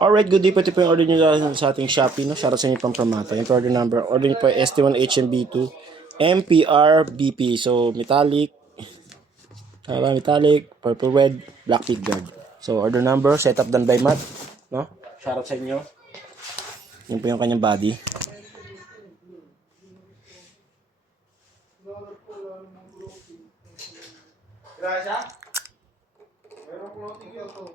Alright, good day po. Ito po yung order nyo sa ating Shopee. No? Shoutout sa inyo pang Pramata. Yung order number. Order nyo po ay ST1HMB2 MPRBP. So, metallic, purple red, black pig guard. So, order number, setup done by Matt. No? Shoutout sa inyo. Yun po yung kanyang body. Gracias. Meron clothing yun to.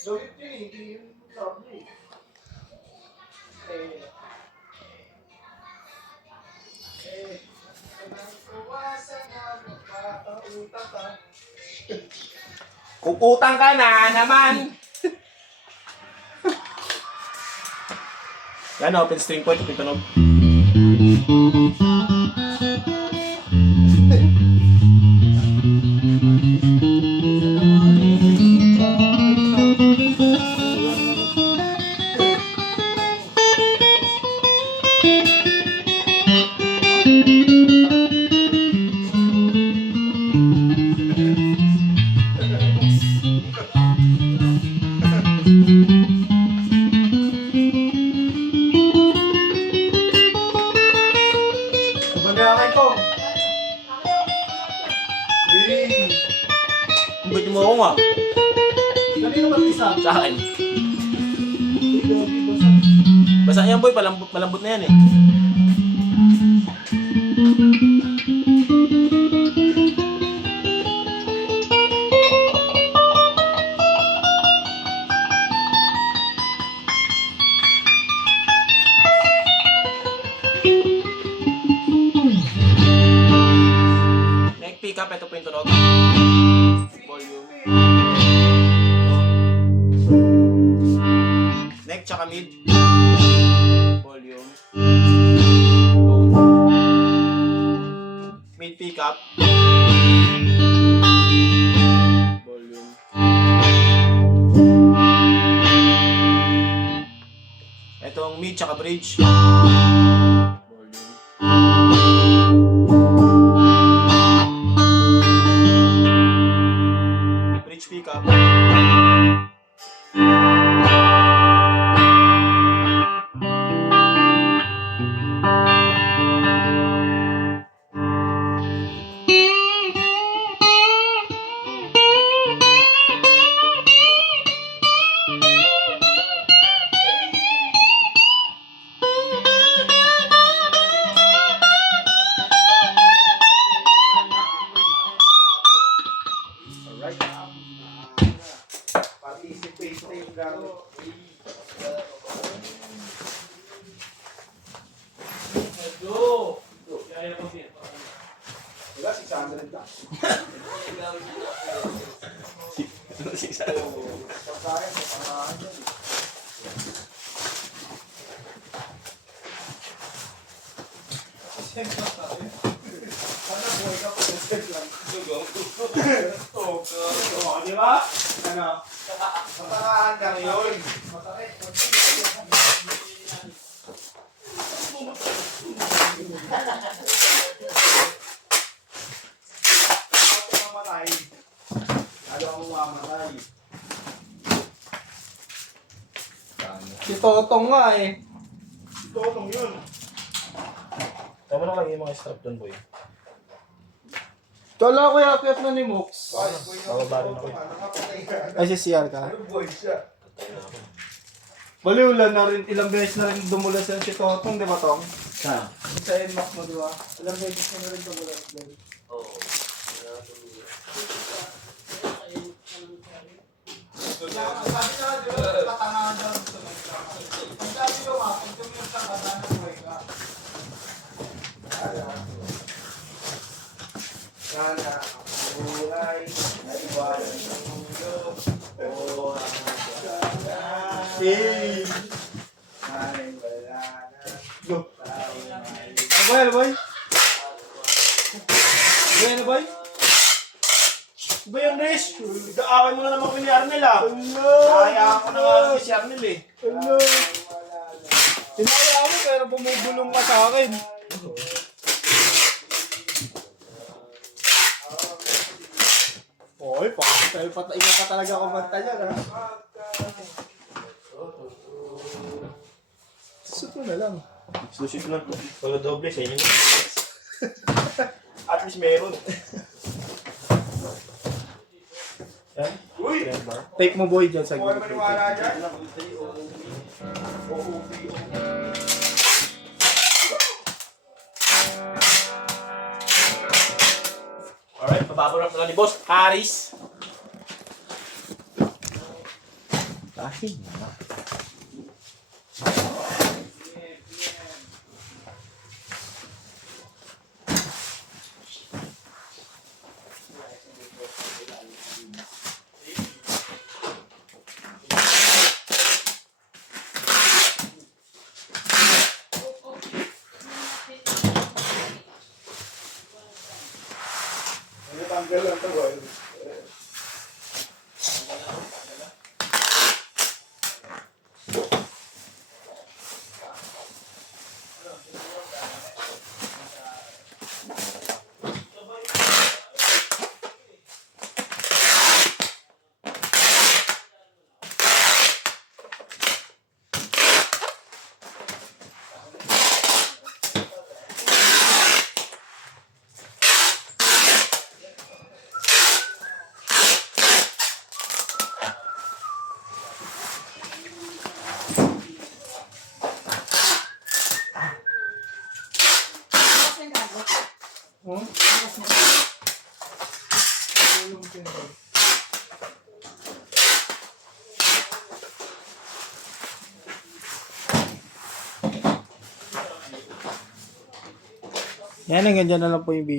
Logit yun eh, hindi yung sabi eh. Kukutang ka na naman. Yan, open string po. Ito yung tunog. Magkakay ko. Ba't mo ako nga? Kanino mag-isa? Sa akin. Basa yan boy, malambot na yan eh. Neck pick up, ito po yung tunog. Volume. Neck tsaka mid. Volume. Mid pick up. Volume. Itong mid tsaka bridge. Volume. Bridge pick up. Alright. Participate na yung gamit. Wala, 600 lang. Pagkain, pagkain yun eh. Sana buhay ka po sa lang. Di ba? Ano? Matakaan ka ngayon. Matakit. Ako mamatay. Lalo akong mamatay. Si Totong nga eh. Si Totong yun. Tama na lang yung mga strap doon boy. Kala ko yakit na ni Mox. Bababa rin ako eh. Ay, si CR ka? Boy siya. Baliw lang na rin, ilang beses na rin dumulas yan si Totong, di ba Tong? Sa? Sa NMAX mo, di ba? Ilang beses na rin dumulas din. Oo. Sabi na, di ba, katangahan daw. Ang sabi ko nga, pag tumiyot ka, katangahan buhay ka. Sana ang buhay ay iwanan ng mundo. O ang ay wala na. Ano boy? Ano boy? Ano boy? Ano boy yung Riz? Pinag-away mo na naman kami ni Arnel ah. Kaya ako na nga si Arnel eh. Hello. Hinaya mo pero bumubulong ka sa akin. Oy, ikaw pa talaga kumanta niya, ha? Suto na lang. Susit na. Wala doble sa inyo. At least meron. Yan. Uy! Yan ba? Take mo boy dyan sa Huwag gilid. maniwala dyan. Alright, pababarap na lang ni Boss Haris. Dahil na. Tanggal lang ito, boy. Yan, hanggang dyan na lang po yung video.